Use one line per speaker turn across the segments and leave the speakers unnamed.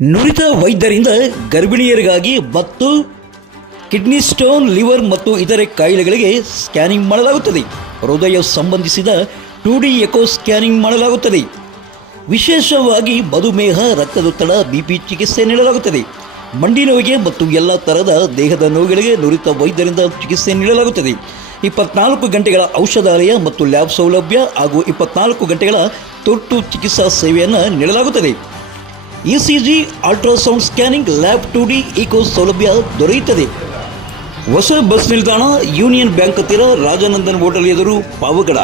ನುರಿತ ವೈದ್ಯರಿಂದ ಗರ್ಭಿಣಿಯರಿಗಾಗಿ ಮತ್ತು ಕಿಡ್ನಿ ಸ್ಟೋನ್, ಲಿವರ್ ಮತ್ತು ಇತರೆ ಕಾಯಿಲೆಗಳಿಗೆ ಸ್ಕ್ಯಾನಿಂಗ್ ಮಾಡಲಾಗುತ್ತದೆ. ಹೃದಯ ಸಂಬಂಧಿಸಿದ ಟು ಡಿ ಎಕೋ ಸ್ಕ್ಯಾನಿಂಗ್ ಮಾಡಲಾಗುತ್ತದೆ. ವಿಶೇಷವಾಗಿ ಮಧುಮೇಹ, ರಕ್ತದೊತ್ತಡ ಬಿಪಿ ಚಿಕಿತ್ಸೆ ನೀಡಲಾಗುತ್ತದೆ. ಮಂಡಿ ನೋವಿಗೆ ಮತ್ತು ಎಲ್ಲ ಥರದ ದೇಹದ ನೋವುಗಳಿಗೆ ನುರಿತ ವೈದ್ಯರಿಂದ ಚಿಕಿತ್ಸೆ ನೀಡಲಾಗುತ್ತದೆ. ಇಪ್ಪತ್ನಾಲ್ಕು ಗಂಟೆಗಳ ಔಷಧಾಲಯ ಮತ್ತು ಲ್ಯಾಬ್ ಸೌಲಭ್ಯ ಹಾಗೂ ಇಪ್ಪತ್ನಾಲ್ಕು ಗಂಟೆಗಳ ತುರ್ತು ಚಿಕಿತ್ಸಾ ಸೇವೆಯನ್ನು ನೀಡಲಾಗುತ್ತದೆ. ECG ultrasound scanning lab two D echo ಸೌಲಭ್ಯ ದೊರೆಯುತ್ತದೆ. ಹೊಸ ಬಸ್ ನಿಲ್ದಾಣ ಯೂನಿಯನ್ ಬ್ಯಾಂಕ್ ಹತ್ತಿರ ರಾಜನಂದನ್ ಹೋಟೆಲ್ ಎದುರು ಪಾವಗಡ.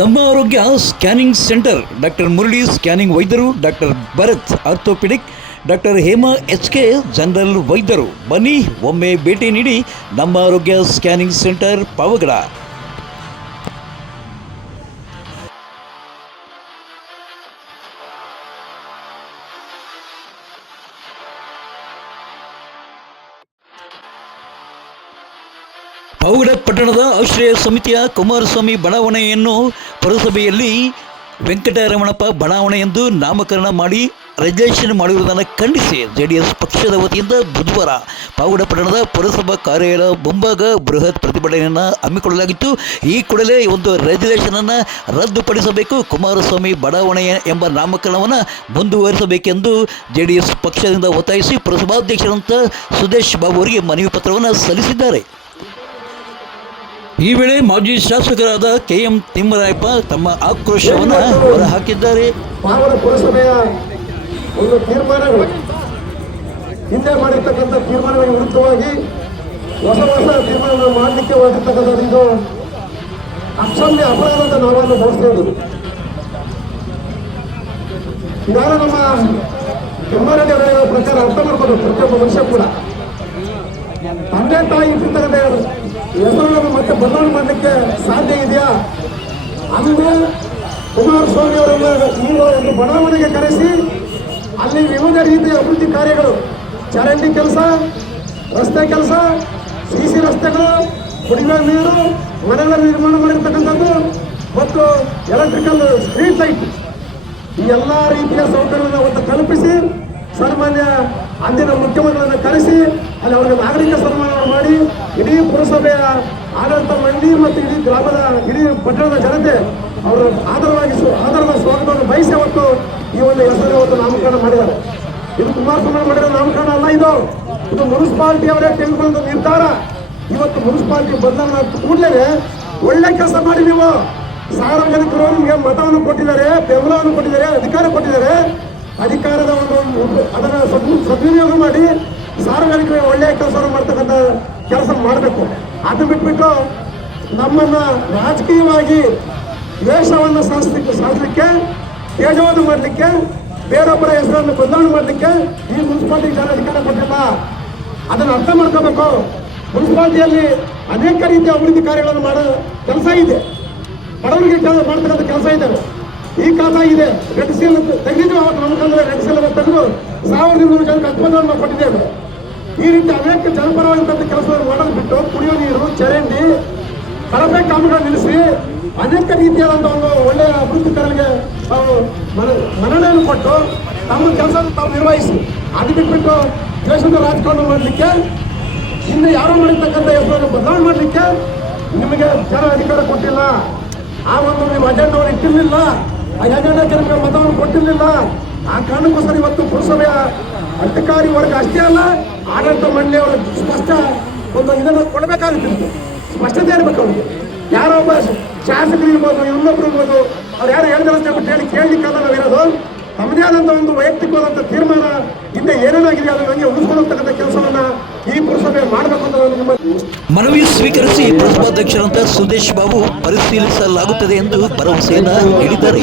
ನಮ್ಮ Arogya scanning centre, doctor Murali scanning ವೈದ್ಯರು, doctor Bharat orthopaedic, doctor Hema H K general ವೈದ್ಯರು. ಬನ್ನಿ, ಒಮ್ಮೆ ಭೇಟಿ ನೀಡಿ ನಮ್ಮ ಆರೋಗ್ಯ ಸ್ಕ್ಯಾನಿಂಗ್ ಸೆಂಟರ್ ಪಾವಗಡ. ಪಾವಗಡ ಪಟ್ಟಣದ ಆಶ್ರಯ ಸಮಿತಿಯ ಕುಮಾರಸ್ವಾಮಿ ಬಡಾವಣೆಯನ್ನು ಪುರಸಭೆಯಲ್ಲಿ ವೆಂಕಟರಮಣಪ್ಪ ಬಡಾವಣೆ ಎಂದು ನಾಮಕರಣ ಮಾಡಿ ರೆಜಿಸ್ಟ್ರೇಷನ್ ಮಾಡಿರುವುದನ್ನು ಖಂಡಿಸಿ ಜೆಡಿಎಸ್ ಪಕ್ಷದ ವತಿಯಿಂದ ಬುಧವಾರ ಪಾವಗಡ ಪಟ್ಟಣದ ಪುರಸಭಾ ಕಾರ್ಯಾಲಯ ಮುಂಭಾಗ ಬೃಹತ್ ಪ್ರತಿಭಟನೆಯನ್ನು ಹಮ್ಮಿಕೊಳ್ಳಲಾಗಿತ್ತು. ಈ ಕೂಡಲೇ ಒಂದು ರೆಜಿಸ್ಟ್ರೇಷನನ್ನು ರದ್ದುಪಡಿಸಬೇಕು. ಕುಮಾರಸ್ವಾಮಿ ಬಡಾವಣೆ ಎಂಬ ನಾಮಕರಣವನ್ನು ಮುಂದುವರಿಸಬೇಕೆಂದು ಜೆ ಡಿ ಎಸ್ ಪಕ್ಷದಿಂದ ಒತ್ತಾಯಿಸಿ ಪುರಸಭಾಧ್ಯಕ್ಷರಂತ ಸುದೇಶ್ ಬಾಬು ಅವರಿಗೆ ಮನವಿ ಪತ್ರವನ್ನು ಸಲ್ಲಿಸಿದ್ದಾರೆ. ಈ ವೇಳೆ ಮಾಜಿ ಶಾಸಕರಾದ ಕೆ ಎಂ ತಿಮ್ಮರಾಯಪ್ಪ ತಮ್ಮ ಆಕ್ರೋಶವನ್ನು ಹೊರಹಾಕಿದ್ದಾರೆ.
ಪುರಸಭೆಯ ಒಂದು ತೀರ್ಮಾನಗಳು, ಹಿಂದೆ ಮಾಡಿರ್ತಕ್ಕಂಥ ತೀರ್ಮಾನಗಳ ವಿರುದ್ಧವಾಗಿ ಹೊಸ ಹೊಸ ತೀರ್ಮಾನಗಳು ಮಾಡಲಿಕ್ಕೆ ಹೊರಟಿರ್ತಕ್ಕಂಥದ್ದು ಅಕ್ಷಮ್ಯ ಅಪರಾಧ ಅಂತ ನಾವನ್ನು ಬಳಸ್ತಾ ಇದ್ದೀವಿ. ಇದಾದ ನಮ್ಮ ಕೆಮ್ಮರೆಡ್ಡಿ ಅವರ ಪ್ರಚಾರ ಅರ್ಥ ಮಾಡ್ಬೋದು ಪ್ರತಿಯೊಬ್ಬ ಮನುಷ್ಯ ಕೂಡ. ತಂದೆ ತಾಯಿ ಇಟ್ಟಿರ್ತಕ್ಕಂಥ ಹೆಸರುಗಳನ್ನು ಮತ್ತೆ ಬದಲಾವಣೆ ಮಾಡಲಿಕ್ಕೆ ಸಾಧ್ಯ ಇದೆಯಾ? ಅಂದು ಕುಮಾರಸ್ವಾಮಿ ಅವರನ್ನು ಒಂದು ಬಡಾವಣೆಗೆ ಕರೆಸಿ, ಅಲ್ಲಿ ವಿವಿಧ ರೀತಿಯ ಅಭಿವೃದ್ಧಿ ಕಾರ್ಯಗಳು, ಚರಂಡಿ ಕೆಲಸ, ರಸ್ತೆ ಕೆಲಸ, ಸಿ ಸಿ ರಸ್ತೆಗಳು, ಕುಡಿಯುವ ನೀರು, ಮನೆಗಳ ನಿರ್ಮಾಣ ಮಾಡಿರ್ತಕ್ಕಂಥದ್ದು, ಮತ್ತು ಎಲೆಕ್ಟ್ರಿಕಲ್ ಸ್ಟ್ರೀಟ್ ಲೈಟ್ ಈ ಎಲ್ಲ ರೀತಿಯ ಸೌಕರ್ಯಗಳನ್ನು ಅವತ್ತು ಕಲ್ಪಿಸಿ ಸನ್ಮಾನ್ಯ ಅಂದಿನ ಮುಖ್ಯಮಂತ್ರಿಗಳನ್ನು ಕರೆಸಿ, ಅಲ್ಲಿ ಅವರಿಗೆ ನಾಗರಿಕ ಸನ್ಮಾನ ಇಡೀ ಪುರಸಭೆಯ ಆಡಳಿತ ಮಂಡಿ ಮತ್ತು ಇಡೀ ಗ್ರಾಮದ ಇಡೀ ಪಟ್ಟಣದ ಜನತೆ ಅವರ ಆಧಾರವಾಗಿ ಆಧಾರದ ಸ್ವಾಗತವನ್ನು ಬಯಸಿ ಅವತ್ತು ಈ ಒಂದು ಹೆಸರು ಅವತ್ತು ನಾಮಕರಣ ಮಾಡಿದ್ದಾರೆ. ಇದು ಕುಮಾರಸ್ವಾಮಿ ಮಾಡಿರೋ ನಾಮಕರಣ ಅಲ್ಲ ಇದು. ಇದು ಮುನ್ಸಿಪಾಲಿಟಿ ಅವರೇ ತೆಗೆದುಕೊಂಡ ನಿರ್ಧಾರ. ಇವತ್ತು ಮುನ್ಸಿಪಾಲಿಟಿ ಬದಲಾವಣೆ ಕೂಡಲೇ ಒಳ್ಳೆ ಕೆಲಸ ಮಾಡಿ ನೀವು. ಸಾರ್ವಜನಿಕರು ನಿಮಗೆ ಮತವನ್ನು ಕೊಟ್ಟಿದ್ದಾರೆ, ಬೆಂಬಲವನ್ನು ಕೊಟ್ಟಿದ್ದಾರೆ, ಅಧಿಕಾರ ಕೊಟ್ಟಿದ್ದಾರೆ. ಅಧಿಕಾರದ ಒಂದು ಅದನ್ನ ಸದ್- ಸದ್ವಿನಿಯೋಗ ಮಾಡಿ ಸಾರ್ವಜನಿಕರಿಗೆ ಒಳ್ಳೆಯ ಕೆಲಸವನ್ನು ಮಾಡ್ತಕ್ಕಂಥ ಕೆಲಸ ಮಾಡಬೇಕು. ಅದು ಬಿಟ್ಬಿಟ್ಟು ನಮ್ಮನ್ನ ರಾಜಕೀಯವಾಗಿ ದ್ವೇಷವನ್ನು ಸಾಧಿಸ್ಲಿಕ್ಕೆ ಸಾಧಿಸಲಿಕ್ಕೆ ತೇಜವಾದ ಮಾಡಲಿಕ್ಕೆ, ಬೇರೊಬ್ಬರ ಹೆಸರನ್ನು ಬದಲಾವಣೆ ಮಾಡಲಿಕ್ಕೆ ಈ ಮುನ್ಸಿಪಾಲಿಟಿ ಜನ ಅಧಿಕಾರ ಕೊಟ್ಟಿಲ್ಲ. ಅದನ್ನು ಅರ್ಥ ಮಾಡ್ಕೋಬೇಕು. ಮುನ್ಸಿಪಾಲ್ಟಿಯಲ್ಲಿ ಅನೇಕ ರೀತಿಯ ಅಭಿವೃದ್ಧಿ ಕಾರ್ಯಗಳನ್ನು ಮಾಡೋ ಕೆಲಸ ಇದೆ. ಬಡವರಿಗೆ ಕೆಲಸ ಮಾಡ್ತಕ್ಕಂಥ ಕೆಲಸ ಇದೆ. ಈ ಕೆಲಸ ಇದೆ. ರೆಡ್ ಸೀಲ್ ತೆಗೆದಿದ್ದು ಅವತ್ತು ನಮ್ಮ ಕಾಲದಲ್ಲಿ ರೆಡ್ ತೆಗೆದು ಸಾವಿರದ ಇನ್ನೂರು ಜನಕ್ಕೆ ಅನುದಾನ ಕೊಟ್ಟಿದ್ದೇವೆ. ಈ ರೀತಿ ಅನೇಕ ಜನಪರವಾಗಿರ್ತಕ್ಕಂಥ ಕೆಲಸವನ್ನು ಮಾಡೋದು ಬಿಟ್ಟು ಕುಡಿಯೋ ನೀರು, ಚರಂಡಿ, ಕಳಪೆ ಕಾಮಗಳನ್ನು ನಿಲ್ಲಿಸಿ ಅನೇಕ ರೀತಿಯಾದಂಥ ಒಂದು ಒಳ್ಳೆಯ ಅಭಿವೃದ್ಧಿ ಕಾರ್ಯಗಳಿಗೆ ತಾವು ಮನ- ಮನ್ನಣೆಯನ್ನು ಕೊಟ್ಟು ತಮ್ಮ ಕೆಲಸ ತಾವು ನಿರ್ವಹಿಸಿ. ಅದು ಬಿಟ್ಬಿಟ್ಟು ದೇಶದ ರಾಜಕಾರಣ ಮಾಡಲಿಕ್ಕೆ, ಇನ್ನು ಯಾರೋ ಮಾಡಿರ್ತಕ್ಕಂಥ ಹೆಸರನ್ನು ಬದಲಾವಣೆ ಮಾಡಲಿಕ್ಕೆ ನಿಮಗೆ ಜನ ಅಧಿಕಾರ ಕೊಟ್ಟಿಲ್ಲ. ಆ ಒಂದು ನಿಮ್ಮ ಅಜೆಂಡವನ್ನು ಇಟ್ಟಿರಲಿಲ್ಲ. ಆ ಅಜೆಂಡಾ ಜನಕ್ಕೆ ಮತವನ್ನು ಕೊಟ್ಟಿರಲಿಲ್ಲ. ಆ ಕಾರಣಕ್ಕೋಸ್ಕರ ಇವತ್ತು ಪುರಸಭೆಯ ಅಧಿಕಾರಿ ವರ್ಗ ಅಷ್ಟೇ ಅಲ್ಲ ಆಡಳಿತ ಮಂಡಳಿ ಅವರು ಸ್ಪಷ್ಟ ಒಂದು ಇದನ್ನು ಕೊಡಬೇಕಾಗುತ್ತಿತ್ತು ಸ್ಪಷ್ಟತೆ ಇರಬೇಕು ಅವರು ಯಾರೋ ಒಬ್ಬ ಶಾಸಕರು ಇರ್ಬೋದು ಇನ್ನೊಬ್ರು ಇರ್ಬೋದು ಅವ್ರು ಯಾರು ಹೇಳಿದ್ರೆ ಅಂತ ಹೇಳಿ ಕೇಳಲಿಕ್ಕಲ್ಲ ನಾವಿರೋದು ತಮ್ಮದೇ ಆದಂಥ ಒಂದು ವೈಯಕ್ತಿಕವಾದಂಥ ತೀರ್ಮಾನ ಹಿಂದೆ ಏನೇನಾಗಿದೆ ಅದನ್ನು ನನಗೆ ಉಳಿಸ್ಕೊಳ್ಳತಕ್ಕಂಥ ಕೆಲಸವನ್ನು ಈ ಪುರಸಭೆ ಮಾಡಬೇಕು ಅಂತ ನಿಮ್ಮ
ಮನವಿ ಸ್ವೀಕರಿಸಿ ಪುರಸಭಾಧ್ಯಕ್ಷರಂತ ಸುದೇಶ್ ಬಾಬು ಪರಿಶೀಲಿಸಲಾಗುತ್ತದೆ ಎಂದು ಭರವಸೆಯನ್ನು ನೀಡಿದ್ದಾರೆ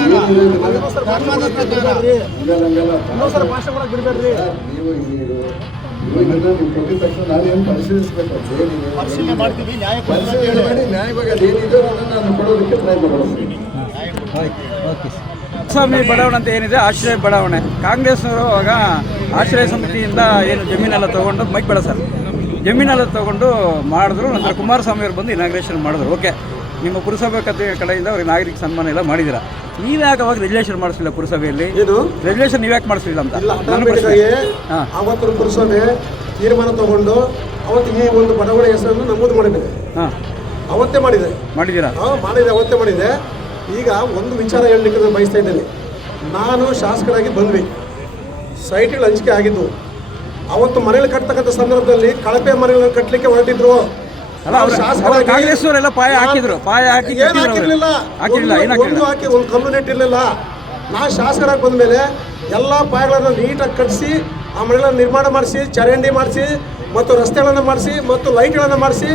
ನೀವು ಕೊಟ್ಟಿದ ತಕ್ಷಣ ನಾನೇನು ಪರಿಶೀಲಿಸಬೇಕು ಅಂತ ಏನಿದೆ
ಪರಿಶೀಲನೆ ಮಾಡ್ತೀವಿ ನ್ಯಾಯ
ಪರಿಶೀಲನೆ ಮಾಡಿ ನ್ಯಾಯವಾಗಿ ಅದೇನಿದೆ ಅದನ್ನು ನಾನು ಕೊಡೋದಕ್ಕೆ ಪ್ರಯತ್ನ ಪಡ್ತೀನಿ
ಸ್ವಾಮಿ ಬಡಾವಣೆ ಅಂತ ಏನಿದೆ? ಆಶ್ರಯ ಬಡಾವಣೆ. ಕಾಂಗ್ರೆಸ್ನವರು ಅವಾಗ ಆಶ್ರಯ ಸಮಿತಿಯಿಂದ ಏನು ಜಮೀನೆಲ್ಲ ತಗೊಂಡು ಮೈಕ್ ಬೇಡ ಸರ್. ಜಮೀನೆಲ್ಲ ತಗೊಂಡು ಮಾಡಿದ್ರು ನಂತರ ಕುಮಾರಸ್ವಾಮಿ ಅವರು ಬಂದು ಇನಾಗ್ರೇಷನ್ ಮಾಡಿದ್ರು. ಓಕೆ. ನಿಮ್ಮ ಪುರಸಭೆ ಕತೆ ಕಡೆಯಿಂದ ಅವ್ರಿಗೆ ನಾಗರಿಕ ಸನ್ಮಾನ ಎಲ್ಲ ಮಾಡಿದ್ದೀರಾ? ನೀವ್ ಯಾಕೆ ಅವಾಗ ರೆಗ್ಯುಲೇಷನ್ ಮಾಡಿಸಿಲ್ಲ ಪುರಸಭೆಯಲ್ಲಿ?
ಇದು
ರೆಗ್ಯುಲೇಷನ್ ನೀವ್ ಯಾಕೆ ಮಾಡಿಸಿಲ್ಲ ಅಂತ?
ಇಲ್ಲ
ನನ್ನ ಪ್ರಶ್ನೆ.
ಆಟೋಮೆಟಿಕ್ಕಾಗಿ
ಹಾ.
ಅವತ್ತು ಪುರಸಭೆ ತೀರ್ಮಾನ ತಗೊಂಡು ಅವತ್ತು ಈ ಒಂದು ಬಡವಣೆ ಹೆಸರನ್ನು ನಮೂದು ಮಾಡಿದೆ.
ಹಾ.
ಅವತ್ತೇ ಮಾಡಿದೆ.
ಮಾಡಿದ್ದೀರಾ?
ಮಾಡಿದೆ ಅವತ್ತೇ ಮಾಡಿದೆ. ಈಗ ಒಂದು ವಿಚಾರ ಹೇಳಲಿಕ್ಕೆ ನಾನು ಬಯಸ್ತಾ ಇದ್ದೇನೆ. ನಾನು ಶಾಸಕರಾಗಿ ಬಂದ್ವಿ. ಸೈಟ್ಗಳು ಹಂಚಿಕೆ ಆಗಿದ್ದು. ಅವತ್ತು ಮರಗಳು ಕಟ್ತಕ್ಕಂಥ ಸಂದರ್ಭದಲ್ಲಿ ಕಳಪೆ ಮನೆಗಳನ್ನು ಕಟ್ಟಲಿಕ್ಕೆ ಹೊರಟಿದ್ರು
ಅಲ್ಲ ಅವ್ರು
ಶಾಸಕರಾಗಿ-
ಕಾಂಗ್ರೆಸ್ ಅವರೆಲ್ಲ ಪಾಯ ಹಾಕಿದ್ರು. ಪಾಯ ಹಾಕಿ
ಏನು. ಹಾಕಿರ್ಲಿಲ್ಲ?
ಹಾಕಿರ್ಲಿಲ್ಲ
ಒಂದು-
ಏನ್
ಒಂದು
ಹಾಕಿಲ್ಲ
ಹಾಕಿ ಒಂದು ಕಲ್ಲು ನೆಟ್ಟಿರ್ಲಿಲ್ಲ. ನಾ ಶಾಸಕರಾಗಿ ಬಂದ್ಮೇಲೆ ಎಲ್ಲ ಪಾಯಗಳನ್ನು ನೀಟಾಗಿ ಕಟ್ಟಿಸಿ ಆ ಮನೆಗಳನ್ನು ನಿರ್ಮಾಣ ಮಾಡಿಸಿ ಚರಂಡಿ ಮಾಡಿಸಿ ಮತ್ತು ರಸ್ತೆಗಳನ್ನು ಮಾಡಿಸಿ ಮತ್ತು ಲೈಟ್ಗಳನ್ನು ಮಾಡಿಸಿ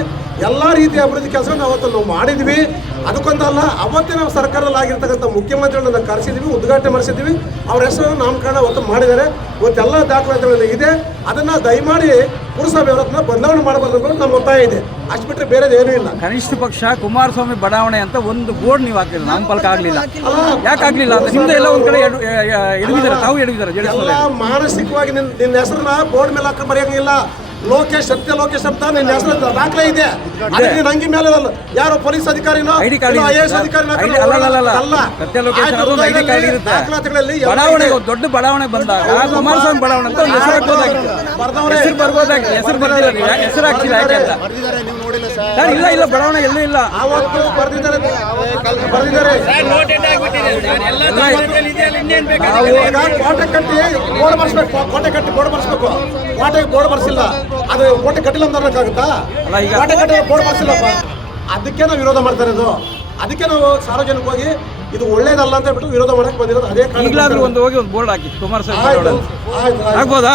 ಎಲ್ಲ ರೀತಿಯ ಅಭಿವೃದ್ಧಿ ಕೆಲಸಗಳನ್ನ ಅವತ್ತು ನಾವು ಮಾಡಿದ್ವಿ. ಅದಕ್ಕೊಂದಲ್ಲ ಅವತ್ತೇ ನಾವು ಸರ್ಕಾರದಲ್ಲಿ ಆಗಿರ್ತಕ್ಕಂಥ ಮುಖ್ಯಮಂತ್ರಿಗಳನ್ನ ಕರೆಸಿದ್ದೀವಿ ಉದ್ಘಾಟನೆ ಮಾಡಿಸಿದ್ದೀವಿ ಅವ್ರ ಹೆಸರು ನಾಮಕರಣ ಅವತ್ತು ಮಾಡಿದ್ದಾರೆ. ಇವತ್ತೆಲ್ಲ ದಾಖಲಾತಿಗಳಲ್ಲಿ ಇದೆ. ಅದನ್ನ ದಯಮಾಡಿ ಪುರಸಭೆ ಅವರತ್ನ ಬದಲಾವಣೆ ಮಾಡಬಾರ್ದು ಅಂತ ನಮ್ಮ ಒತ್ತಾಯ ಇದೆ. ಅಷ್ಟು ಬಿಟ್ಟರೆ ಬೇರೆದು ಏನೂ ಇಲ್ಲ.
ಕನಿಷ್ಠ ಪಕ್ಷ ಕುಮಾರಸ್ವಾಮಿ ಬಡಾವಣೆ ಅಂತ ಒಂದು ಬೋರ್ಡ್ ನೀವು ಹಾಕಿಲ್ಲ. ನಾಮಫಲಕ ಆಗಲಿಲ್ಲ. ಯಾಕೆ ಆಗಲಿಲ್ಲ ಅಂತ? ನಿಮ್ದು ಎಲ್ಲ ಒಂದು ಕಡೆ ಎಡವಿದ್ದಾರೆ ತಾವು ಎಡವಿದ್ದಾರೆ
ಎಲ್ಲ ಮಾನಸಿಕವಾಗಿ ನಿನ್ನ ನಿನ್ನ ಹೆಸರನ್ನ ಬೋರ್ಡ್ ಮೇಲೆ ಹಾಕಿ ಬರೆಯಂಗಿಲ್ಲ ಲೋಕೇಶ್ ಸತ್ಯ ಲೋಕೇಶ್ ಅಂತ ನಿನ್ನ ಹೆಸರು ದಾಖಲೆ ಇದೆ. ಅದಕ್ಕೆ ನಂಗಿ ಮೇಲೆ ಯಾರು ಯಾರೋ ಪೊಲೀಸ್ ಅಧಿಕಾರಿನೋ
ಐಡಿ ಕಾರ್ಡ್
ಐ ಎಸ್ ಅಧಿಕಾರಿನೋ
ಅಲ್ಲ ಅಲ್ಲ, ಅಲ್ಲ
ಅಲ್ಲ.
ಸತ್ಯ
ಆಯ್ತು,
ಅದೊಂದು ಐಡಿ ಕಾರ್ಡ್ ಇರುತ್ತೆ.
ದಾಖಲಾತಿಗಳಲ್ಲಿ
ಬಡಾವಣೆ. ದೊಡ್ಡ ಬಡಾವಣೆ ಬಂದಾಗ ಕುಮಾರಸ್ವಾಮಿ ಬಡಾವಣೆ ಅಂತ ಒಂದು ಹೆಸರು ಹಾಕ್ಬೋದಾಗಿತ್ತು
ಬರ್ದವ್ರೆ.
ಹೆಸರು ಬರ್ಬೋದಾಗಿತ್ತು ಹೆಸರು ಬರ್ದಿಲ್ಲ ನೀವು. ಹೆಸರು ಹಾಕ್ಸಿಲ್ಲ? ಯಾಕೆ ಅಂತ? ಸರ್. ಇಲ್ಲ ಇಲ್ಲ ಬಡಾವಣೆ ಎಲ್ಲೂ ಇಲ್ಲ.
ಆವತ್ತು ಬರ್ದಿದ್ದಾರೆ. ಬರ್ದಿದ್ದಾರೆ. ಕೋಟೆ ಕಟ್ಟಿ ಬೋರ್ಡ್ ಬರ್ಸ್ಬೇಕು. ಕೋಟೆ ಕಟ್ಟಿ ಬೋರ್ಡ್ ಬರ್ಸ್ಬೇಕು. ಕೋಟೆ ಬೋರ್ಡ್ ಬರ್ಸಿಲ್ಲ. ಅದು ಕೋಟೆ ಕಟ್ಟಿಲ್ಲ ಅಂತ ಅನ್ನಕ್ಕಾಗುತ್ತಾ? ಕೋಟೆ ಕಟ್ಟಿ ಬೋರ್ಡ್ ಬರ್ಸಿಲ್ಲಪ್ಪ. ಅದಕ್ಕೆ ನಾವು ವಿರೋಧ ಮಾಡ್ತಾ ಇರೋದು. ಅದಕ್ಕೆ ನಾವು ಸಾರ್ವಜನಿಕವಾಗಿ ಇದು ಒಳ್ಳೇದಲ್ಲ ಅಂತ ಹೇಳ್ಬಿಟ್ಟು ವಿರೋಧ ಮಾಡಕ್ ಬಂದಿರೋದು ಅದೇ ಕಾರಣ
ಈಗಲಾದ್ರೂ ಒಂದು ಹೋಗಿ ಒಂದು ಬೋರ್ಡ್ ಹಾಕಿ. ಕುಮಾರಸ್ವಾಮಿ ಆಗ್ಬೋದಾ?